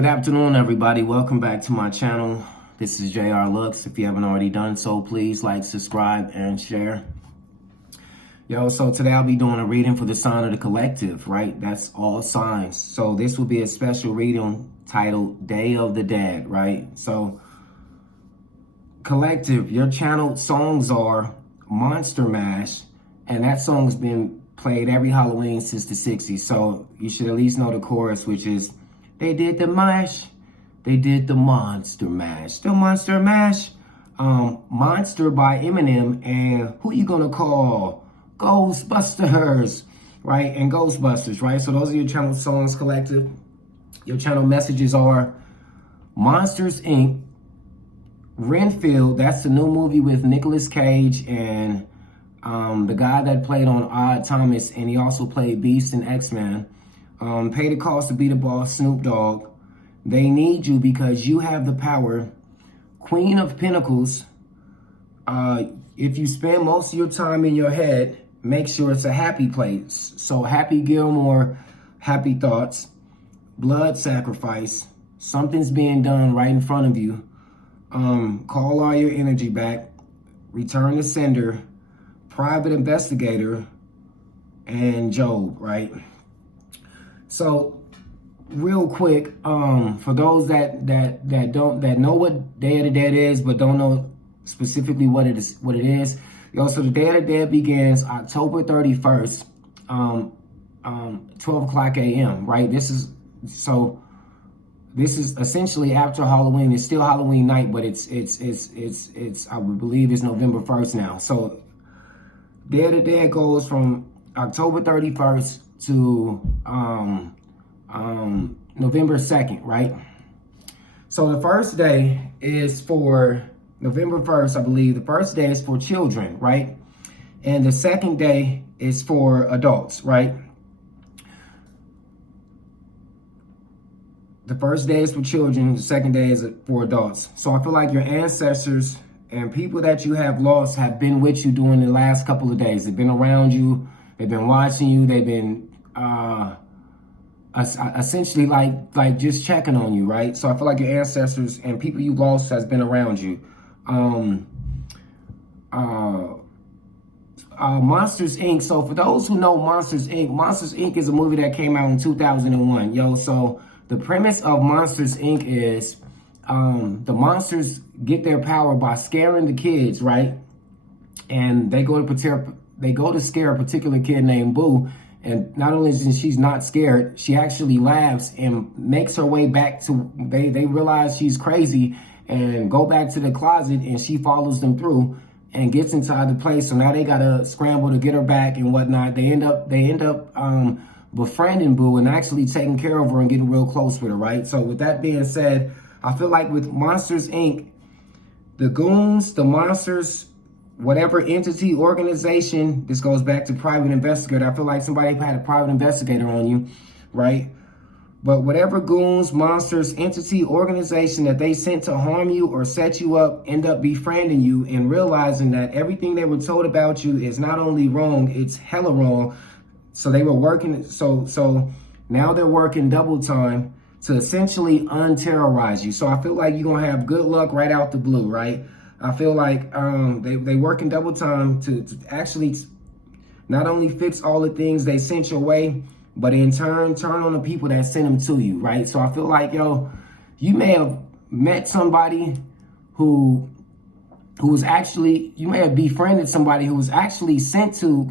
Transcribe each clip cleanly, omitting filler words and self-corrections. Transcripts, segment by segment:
Good afternoon, everybody. Welcome back to my channel. This is JR Looks. If you haven't already done so, please like, subscribe, and share. So today I'll be doing a reading for the sign of the collective, right? That's all signs. So this will be a special reading titled Day of the Dead, right? So collective, your channeled songs are Monster Mash, and that song's been played every Halloween since the 60s. So you should at least know the chorus, which is, they did the mash, they did the monster mash. The monster mash, Monster by Eminem, and who you gonna call? Ghostbusters, right? And Ghostbusters, right? So those are your channel songs, collective. Your channel messages are Monsters, Inc., Renfield, that's the new movie with Nicolas Cage and the guy that played on Odd Thomas, and he also played Beast in X-Men. Pay the cost to be the boss, Snoop Dogg. They need you because you have the power. Queen of Pentacles. If you spend most of your time in your head, make sure it's a happy place. So Happy Gilmore, happy thoughts. Blood sacrifice. Something's being done right in front of you. Call all your energy back. Return to sender. Private investigator. And Job, right? So real quick, for those that know what Day of the Dead is, but don't know specifically what it is. So the Day of the Dead begins October 31st, 12 o'clock a.m. Right? This is essentially after Halloween. It's still Halloween night, but it's I would believe it's November 1st now. So Day of the Dead goes from October 31st to November 2nd, right? So the first day is for November 1st, I believe. The first day is for children, right? And the second day is for adults, right? The first day is for children. The second day is for adults. So I feel like your ancestors and people that you have lost have been with you during the last couple of days. They've been around you. They've been watching you. They've been essentially like just checking on you, right? So I feel like your ancestors and people you lost has been around you. Monsters, Inc. So for those who know Monsters, Inc. is a movie that came out in 2001. So the premise of Monsters, Inc. is the monsters get their power by scaring the kids, right? And they go to scare a particular kid named Boo. And not only is she's not scared, she actually laughs and makes her way back to, they realize she's crazy and go back to the closet, and she follows them through and gets inside the place. So now they gotta scramble to get her back and whatnot. They end up befriending Boo and actually taking care of her and getting real close with her, right? So with that being said, I feel like with Monsters, Inc., the goons, the monsters, whatever entity, organization, this goes back to private investigator. I feel like somebody had a private investigator on you, right? But whatever goons, monsters, entity, organization that they sent to harm you or set you up, end up befriending you and realizing that everything they were told about you is not only wrong, it's hella wrong. So they were working, so now they're working double time to essentially unterrorize you. So I feel like you're gonna have good luck right out the blue, right? I feel like they work in double time to actually not only fix all the things they sent your way, but in turn, turn on the people that sent them to you, right? So I feel like, you may have met somebody who was actually, you may have befriended somebody who was actually sent to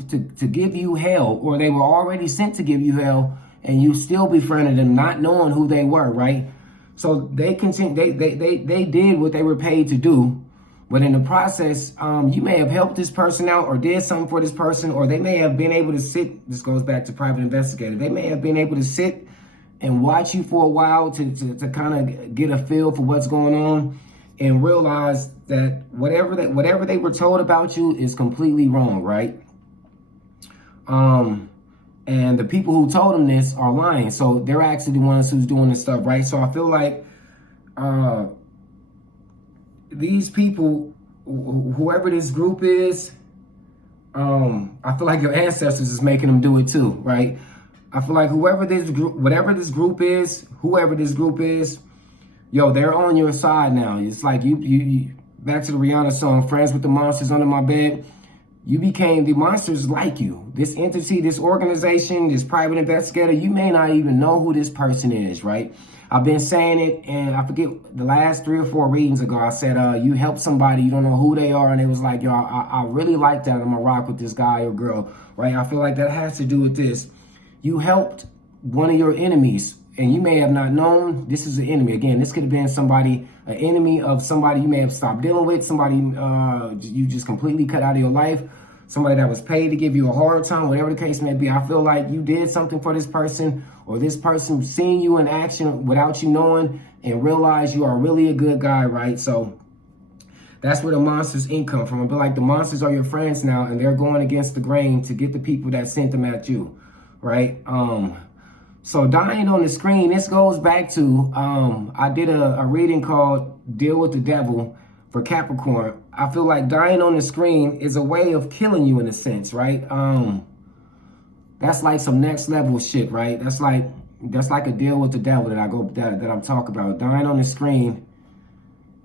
give you hell, or they were already sent to give you hell, and you still befriended them, not knowing who they were, right? So they did what they were paid to do. But in the process, you may have helped this person out or did something for this person, or they may have been able to sit, this goes back to private investigator, they may have been able to sit and watch you for a while to kind of get a feel for what's going on and realize that whatever they were told about you is completely wrong, right? And the people who told them this are lying. So they're actually the ones who's doing this stuff, right? So I feel like these people, whoever this group is, I feel like your ancestors is making them do it too, right? I feel like whoever this group, whatever this group is, whoever this group is, yo, they're on your side now. It's like you back to the Rihanna song, Friends with the Monsters Under My Bed. You became, the monsters like you. This entity, this organization, this private investigator, you may not even know who this person is, right? I've been saying it, and I forget the last 3 or 4 readings ago, I said, you help somebody, you don't know who they are, and it was like, yo, I really like that. I'm gonna rock with this guy or girl, right? I feel like that has to do with this. You helped one of your enemies, and you may have not known this is an enemy. Again, this could have been somebody, an enemy of somebody you may have stopped dealing with, somebody you just completely cut out of your life, somebody that was paid to give you a hard time, whatever the case may be. I feel like you did something for this person, or this person seeing you in action without you knowing and realize you are really a good guy, right? So that's where the Monsters Inc. come from. I feel like the monsters are your friends now, and they're going against the grain to get the people that sent them at you, right? So dying on the screen, this goes back to, I did a reading called Deal with the Devil for Capricorn. I feel like dying on the screen is a way of killing you in a sense, right? That's like some next level shit, right? That's like a deal with the devil that I'm talking about. Dying on the screen.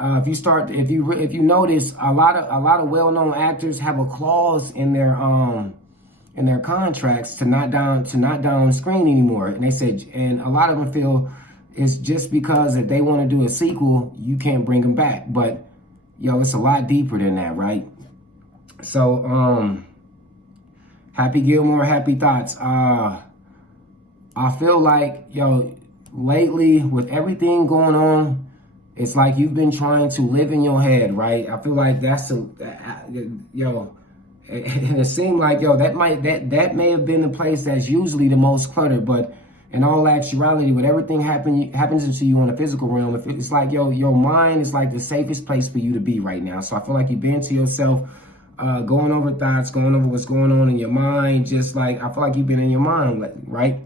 If you notice, a lot of well-known actors have a clause in their contracts to not down the screen anymore. And they said, and a lot of them feel it's just because if they want to do a sequel, you can't bring them back. But yo, it's a lot deeper than that, right? So, Happy Gilmore, happy thoughts. I feel like, yo, lately with everything going on, it's like you've been trying to live in your head, right? I feel like yo, and it seemed like, yo, that may have been the place that's usually the most cluttered, but in all actuality, with everything happens to you on the physical realm, it's like, yo, your mind is like the safest place for you to be right now. So I feel like you've been to yourself, going over thoughts, going over what's going on in your mind, just like, I feel like you've been in your mind, right?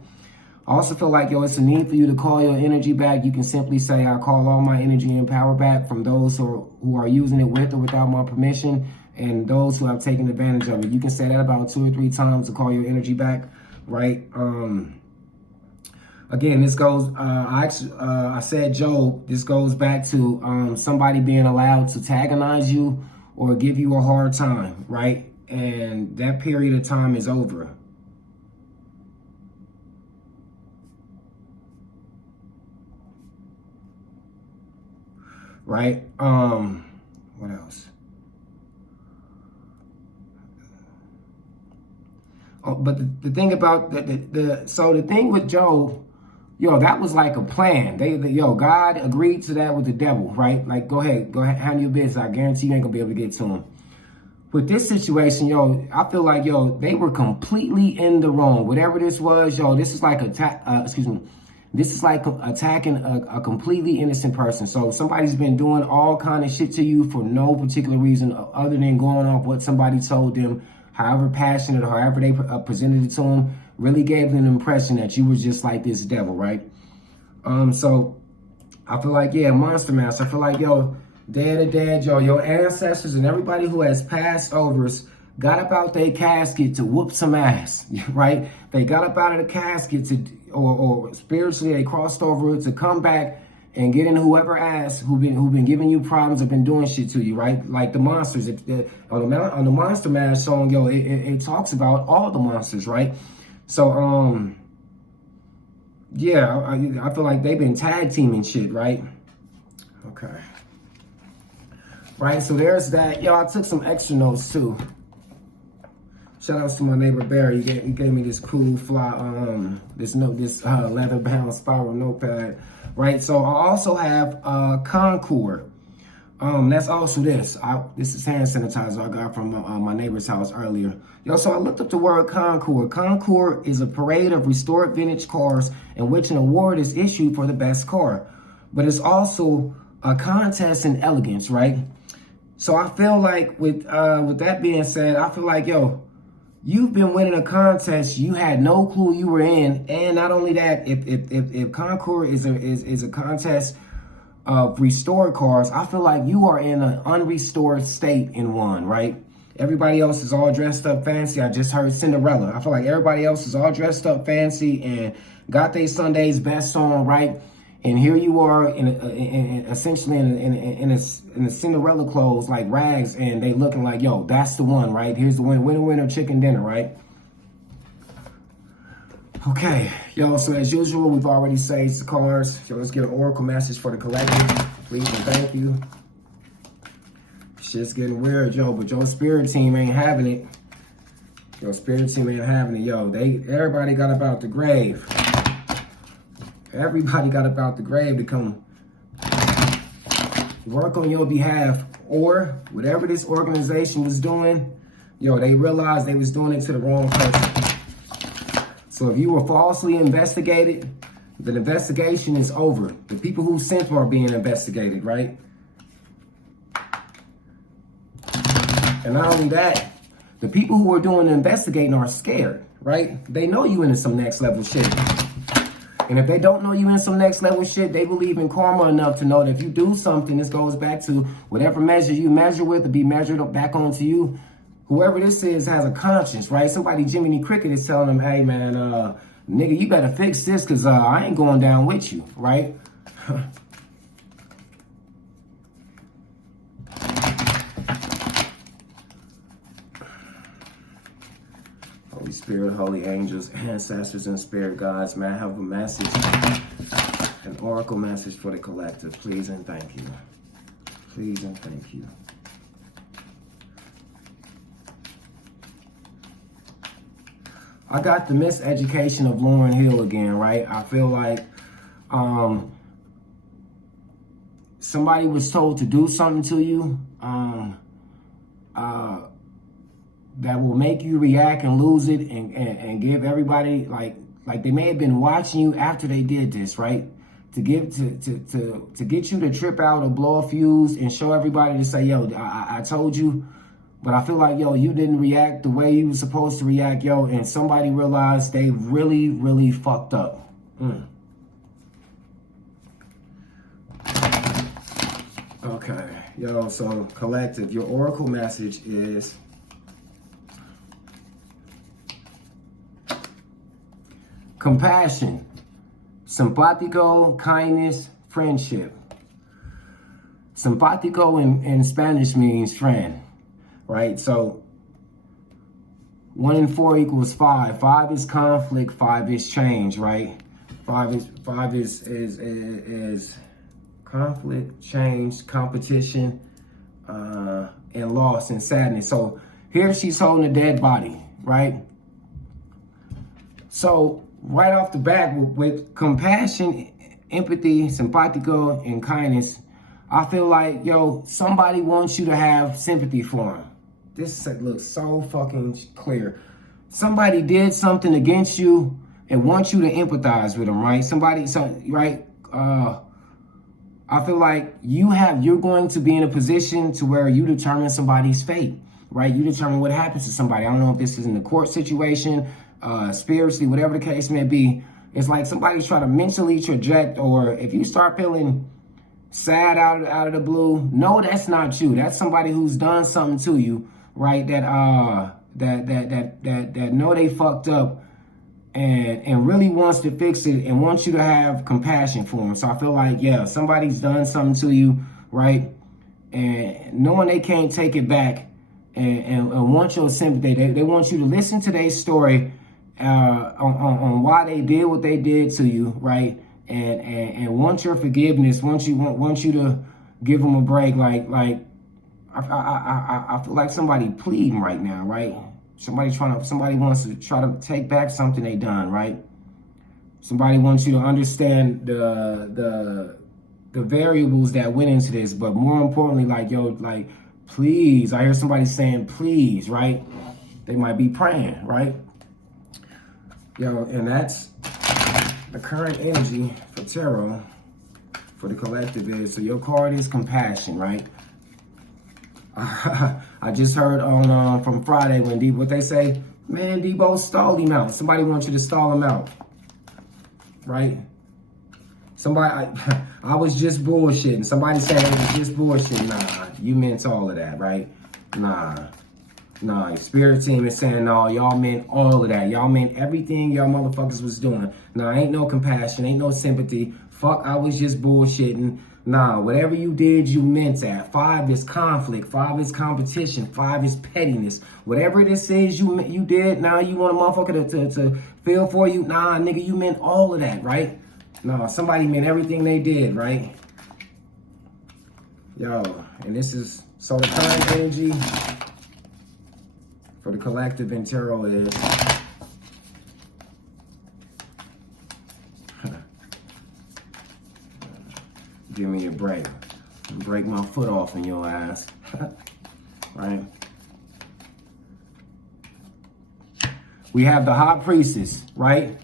I also feel like, yo, it's a need for you to call your energy back. You can simply say, I call all my energy and power back from those who are using it with or without my permission, and those who have taken advantage of it. You can say that about 2 or 3 times to call your energy back, right? Again, this goes, I said Job, this goes back to somebody being allowed to antagonize you or give you a hard time, right? And that period of time is over. Right? What else? Oh, but the thing about the thing with Job, yo, that was like a plan. Yo, God agreed to that with the devil, right? Like, go ahead, handle your business. I guarantee you ain't gonna be able to get to him. With this situation, yo, I feel like, yo, they were completely in the wrong. Whatever this was, yo, this is like this is like attacking a completely innocent person. So somebody's been doing all kind of shit to you for no particular reason other than going off what somebody told them, however passionate or however they presented it to them, really gave them an impression that you were just like this devil, right? So I feel like, yeah, Monster Mass. I feel like, yo, Day of the Dead, yo, your ancestors and everybody who has passed overs got up out their casket to whoop some ass, right? They got up out of the casket to, or spiritually they crossed over to come back and get in whoever ass who been giving you problems or been doing shit to you, right? Like the monsters. On the Monster Mash song, yo, it talks about all the monsters, right? So, yeah, I feel like they've been tag teaming shit, right? Okay. Right, so there's that. Yo, I took some extra notes too. Shout outs to my neighbor Barry. He gave me this cool fly, this leather bound spiral notepad. Right, so I also have Concord. That's also this. This is hand sanitizer I got from my neighbor's house earlier. Yo, so I looked up the word Concord. Concord is a parade of restored vintage cars in which an award is issued for the best car. But it's also a contest in elegance, right? So I feel like with that being said, I feel like, yo, you've been winning a contest you had no clue you were in, and not only that, if Concord is a contest of restored cars, I feel like you are in an unrestored state in one, right? Everybody else is all dressed up fancy. I just heard Cinderella. I feel like everybody else is all dressed up fancy and got their Sunday's best on, right? And here you are essentially in a Cinderella clothes, like rags, and they looking like, yo, that's the one, right? Here's the winner chicken dinner, right? Okay, yo, so as usual, we've already saved the cards. So let's get an oracle message for the collective. Please and thank you. Shit's getting weird, yo, but your spirit team ain't having it. Your spirit team ain't having it, yo. Everybody got about the grave. Everybody got about the grave to come work on your behalf, or whatever this organization was doing, yo, they realized they was doing it to the wrong person. So if you were falsely investigated, the investigation is over. The people who sent are being investigated, right? And not only that, the people who are doing the investigating are scared, right? They know you into some next level shit. And if they don't know you in some next level shit, they believe in karma enough to know that if you do something, this goes back to whatever measure you measure with to be measured back onto you. Whoever this is has a conscience, right? Somebody, Jiminy Cricket, is telling them, hey, man, nigga, you better fix this because I ain't going down with you, right? Holy Spirit, holy angels, ancestors, and spirit guides, may I have a message, an oracle message for the collective. Please and thank you. Please and thank you. I got the miseducation of Lauryn Hill again, right? I feel like somebody was told to do something to you that will make you react and lose it and give everybody, like they may have been watching you after they did this, right? To get you to trip out or blow a fuse and show everybody to say, yo, I told you. But I feel like, yo, you didn't react the way you were supposed to react, yo, and somebody realized they really, really fucked up. Okay, yo, so collective, your oracle message is compassion, simpático, kindness, friendship. Simpático in Spanish means friend. Right, so 1 and 4 equals 5. 5 is conflict. 5 is change. Right, 5 is conflict, change, competition, and loss and sadness. So here she's holding a dead body. Right. So right off the bat, with compassion, empathy, simpático, and kindness, I feel like, yo, somebody wants you to have sympathy for him. This looks so fucking clear. Somebody did something against you and wants you to empathize with them, right? Right? I feel like you're going to be in a position to where you determine somebody's fate, right? You determine what happens to somebody. I don't know if this is in the court situation, spiritually, whatever the case may be. It's like somebody's trying to mentally traject, or if you start feeling sad out of the blue, no, that's not you. That's somebody who's done something to you, right? That know they fucked up and really wants to fix it and wants you to have compassion for them. So I feel like, yeah, somebody's done something to you, right? And knowing they can't take it back and want your sympathy, they want you to listen to their story on why they did what they did to you, right? And want your forgiveness, want you to give them a break. I feel like somebody pleading right now, right? Somebody wants to try to take back something they done, right? Somebody wants you to understand the variables that went into this, but more importantly, please. I hear somebody saying please, right? They might be praying, right? Yo, and that's the current energy for tarot for the collective is, so your card is compassion, right? I just heard on from Friday when what they say, man, Debo stalled him out. Somebody wants you to stall him out, right? I was just bullshitting. Somebody said it was just bullshit. Nah, you meant all of that, right? Nah. Nah, spirit team is saying, no, y'all meant all of that. Y'all meant everything y'all motherfuckers was doing. Nah, ain't no compassion, ain't no sympathy. Fuck, I was just bullshitting. Nah, whatever you did, you meant that. 5 is conflict. 5 is competition. 5 is pettiness. Whatever this is you did, now you want a motherfucker to feel for you. Nah, nigga, you meant all of that, right? Nah, somebody meant everything they did, right? Yo, and this is, so the current energy for the collective in tarot is give me a break. Break my foot off in your ass. Right? We have the High Priestess, right?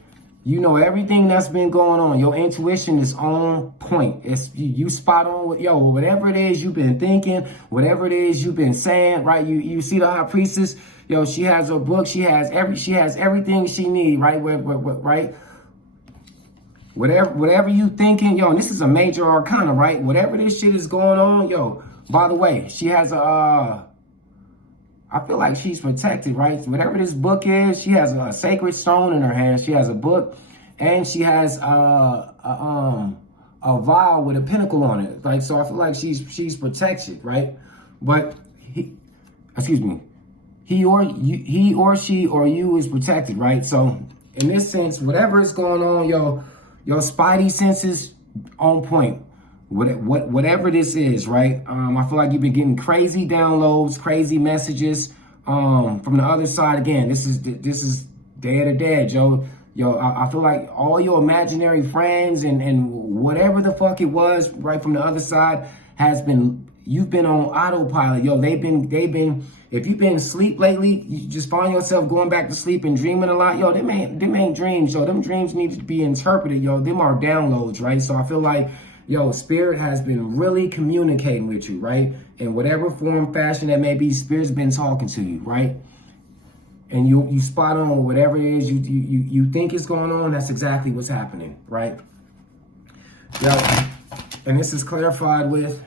You know everything that's been going on. Your intuition is on point. It's you spot on with, yo, whatever it is you've been thinking, whatever it is you've been saying, right? You see the High Priestess, yo, she has her book, she has everything she needs, right? Right? Whatever you thinking, yo, and this is a major arcana, right? Whatever this shit is going on, yo, by the way, she has a I feel like she's protected, right? Whatever this book is, she has a sacred stone in her hand. She has a book, and she has a vial with a pinnacle on it. Like, so I feel like she's protected, right? But he or she or you is protected, right? So in this sense, whatever is going on, your spidey senses on point. Whatever this is, right? I feel like you've been getting crazy downloads, crazy messages from the other side. Again, this is Day of the Dead, Joe. Yo, I feel like all your imaginary friends and whatever the fuck it was, right, from the other side you've been on autopilot. Yo, they've been. If you've been asleep lately, you just find yourself going back to sleep and dreaming a lot. Yo, them ain't dreams. Yo, them dreams need to be interpreted. Yo, them are downloads, right? So I feel like, yo, Spirit has been really communicating with you, right? In whatever form, fashion that may be, Spirit's been talking to you, right? And you spot on whatever it is you think is going on. That's exactly what's happening, right? Yo, and this is clarified with,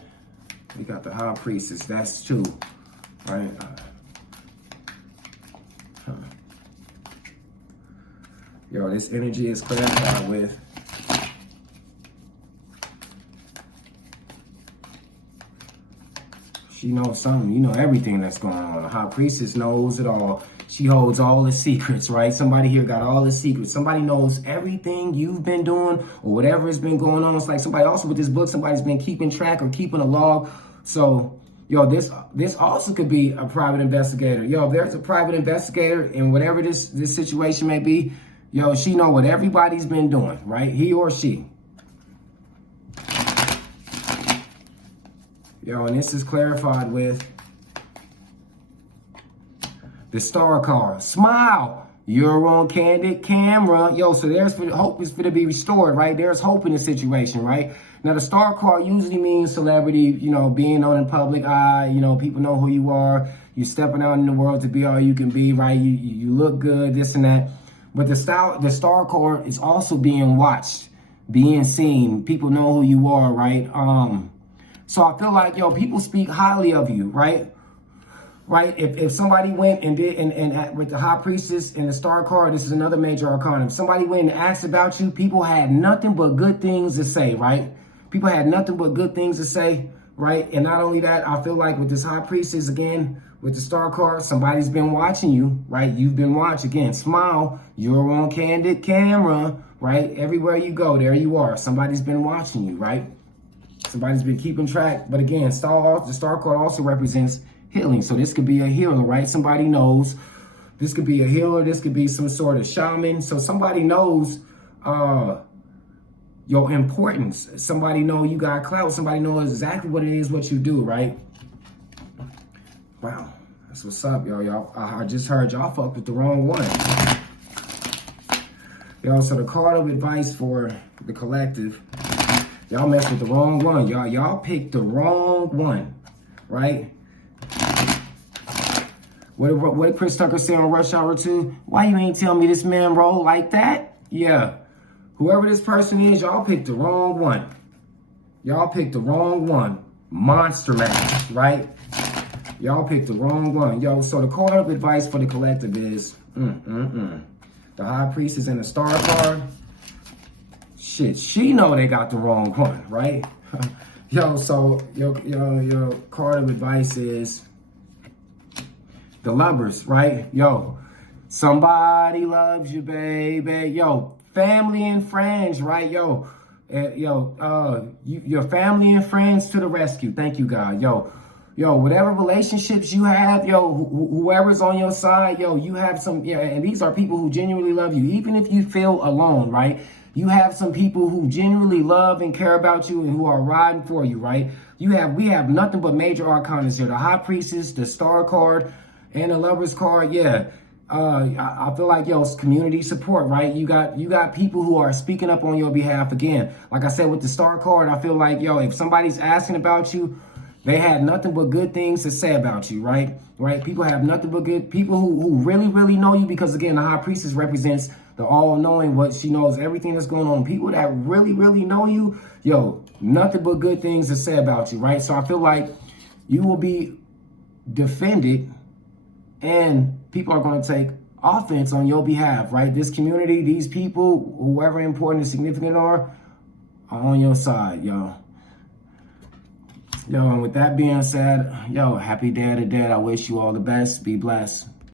we got the High Priestess. That's 2, right? Yo, this energy is clarified with she knows something. You know everything that's going on. The High Priestess knows it all. She holds all the secrets, right? Somebody here got all the secrets. Somebody knows everything you've been doing or whatever has been going on. It's like somebody also with this book, somebody's been keeping track or keeping a log. So, yo, this also could be a private investigator. Yo, if there's a private investigator in whatever this situation may be, yo, she know what everybody's been doing, right? He or she. Yo, and this is clarified with the Star card. Smile. You're on candid camera. Yo, so there's hope is for to be restored, right? There's hope in the situation, right? Now, the Star card usually means celebrity, you know, being on in public eye. You know, people know who you are. You're stepping out in the world to be all you can be, right? You look good, this and that. But the Star card is also being watched, being seen. People know who you are, right? So I feel like, yo, people speak highly of you, right? Right? If somebody went and did, and with the High Priestess and the Star card, this is another major arcana. If somebody went and asked about you, people had nothing but good things to say, right? People had nothing but good things to say, right? And not only that, I feel like with this High Priestess, again, with the Star card, somebody's been watching you, right? You've been watched. Again, smile. You're on candid camera, right? Everywhere you go, there you are. Somebody's been watching you, right? Somebody's been keeping track. But again, the Star card also represents healing. So this could be a healer, right? Somebody knows. This could be a healer. This could be some sort of shaman. So somebody knows your importance. Somebody know you got clout. Somebody knows exactly what it is, what you do, right? Wow. That's what's up, y'all. I just heard y'all fucked with the wrong one. Yo, so the card of advice for the collective. Y'all messed with the wrong one. Y'all picked the wrong one, right? What did Chris Tucker say on Rush Hour 2? Why you ain't tell me this man roll like that? Yeah. Whoever this person is, y'all picked the wrong one. Y'all picked the wrong one. Monster Mash, right? Y'all picked the wrong one. Yo, so the card of advice for the collective is, the High Priestess and the Star card. Shit, she know they got the wrong one, right? Yo, so your card of advice is the Lovers, right? Yo, somebody loves you, baby. Yo, family and friends, right? Yo, your family and friends to the rescue. Thank you, God. Yo, whatever relationships you have, yo, whoever's on your side, yo, you have some, yeah, and these are people who genuinely love you, even if you feel alone, right? You have some people who genuinely love and care about you and who are riding for you, right? We have nothing but major arcanas here. The High Priestess, the Star card, and the Lovers card, yeah. I feel like, yo, it's community support, right? You got people who are speaking up on your behalf. Again, like I said with the Star card, I feel like, yo, if somebody's asking about you, they had nothing but good things to say about you, right? Right? People have nothing but good people who really, really know you, because again, the High Priestess represents the all-knowing, what she knows, everything that's going on. People that really, really know you, yo, nothing but good things to say about you, right? So I feel like you will be defended and people are going to take offense on your behalf, right? This community, these people, whoever important and significant are on your side, yo. Yo, and with that being said, yo, happy Day of the Dead. I wish you all the best. Be blessed.